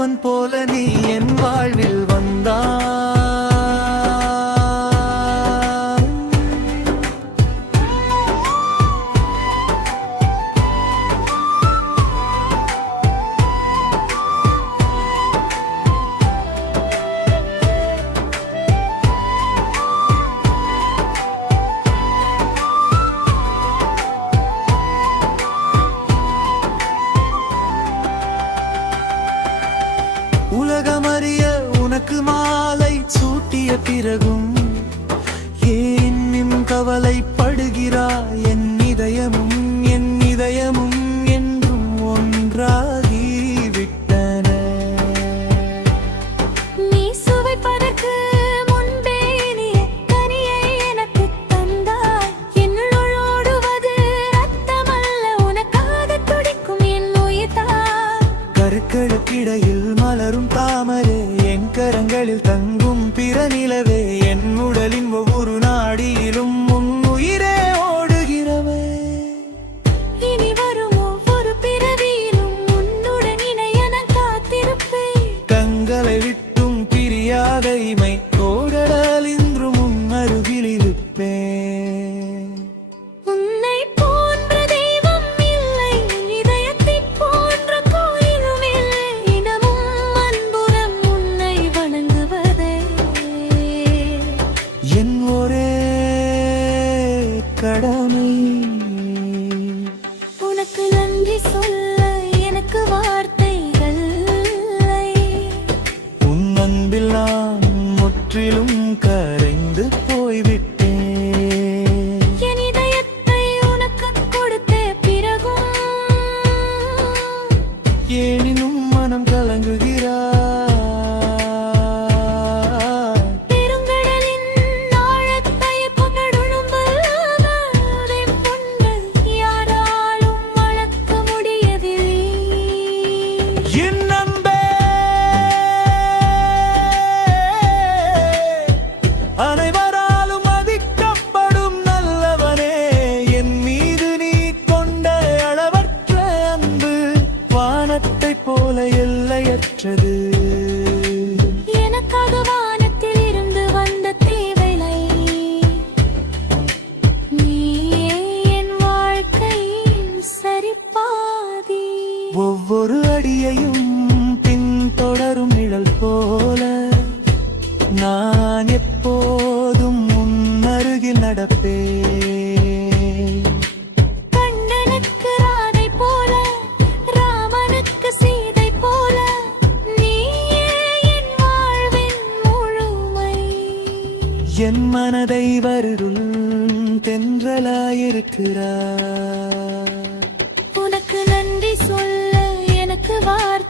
தேவன் போல நீ என் வாழ்வில் வந்தாய். உலகமறிய உனக்கு மாலை சூட்டிய பிறகும் ஏன் கவலைப்படுகிறாய்? என் இதயமும் என்றும் ஒன்றாகி விட்டன. நீ சுவைப்பதற்கு முன்பே நீ கனியை எனக்கு தந்தாய். என்னுள் ஓடுவது ரத்தமல்ல, உனக்காக துடிக்கும் என் உயிர்தான். கருக்களுக்கிடையில் மலரும் தாமரை, என் கரங்களில் தங்கும் பிற நிலவே, என் உடலின் ஒவ்வொரு நாடியிலும் உன் உயிரே ஓடுகிறவே. இனி வரும் ஒவ்வொரு பிறவியிலும் உன்னுடன் இணைய நான் காத்திருப்பேன். கண்களை விட்டும் பிரியாத இமை கோடலால் இன்றும் உன் அருகில் இருப்பேன். உன்னை போன்ற தெய்வம் இல்லை, இதயத்தை போன்ற கோயிலும் இல்லை. இனமும் அன்புறம் உன்னை வணங்குவதே என் ஒரே கடமை. உனக்கு நன்றி சொல்ல எனக்கு வார்த்தைகள் இல்லை. உன் அன்பில் நான் முற்றிலும் கரைந்து போய்விட்டேன். என் இதயத்தை உனக்கு கொடுத்த பிறகும் ஏனினும் மனம் கலங்குகிறாய். பெருங்கடலின் ஆழத்தை புகழும்பல்லாத பொன்கள் யாராலும் அளக்க முடியவில்லை. என் அன்பே, அனைவராலும் மதிக்கப்படும் நல்லவனே, என் மீது நீ கொண்ட அளவற்ற அன்பு வானத்தைப் போல எல்லையற்றது. எனக்காக வானத்தில் இருந்து வந்த தேவலை, நீயே என் வாழ்க்கையின் சரிபாதி. ஒவ்வொரு அடியையும் பின்தொடரும் நிழல் போல நான் எப்போதும் உன் அருகில் நடப்பேன். கண்ணனுக்கு ராதை போல, ராமனுக்கு சீதை போல, நீயே என் வாழ்வின் முழுமை. என் மனதை வருடும் தென்றலாயிருக்கிறார். உனக்கு நன்றி சொல்ல எனக்கு வார்த்தை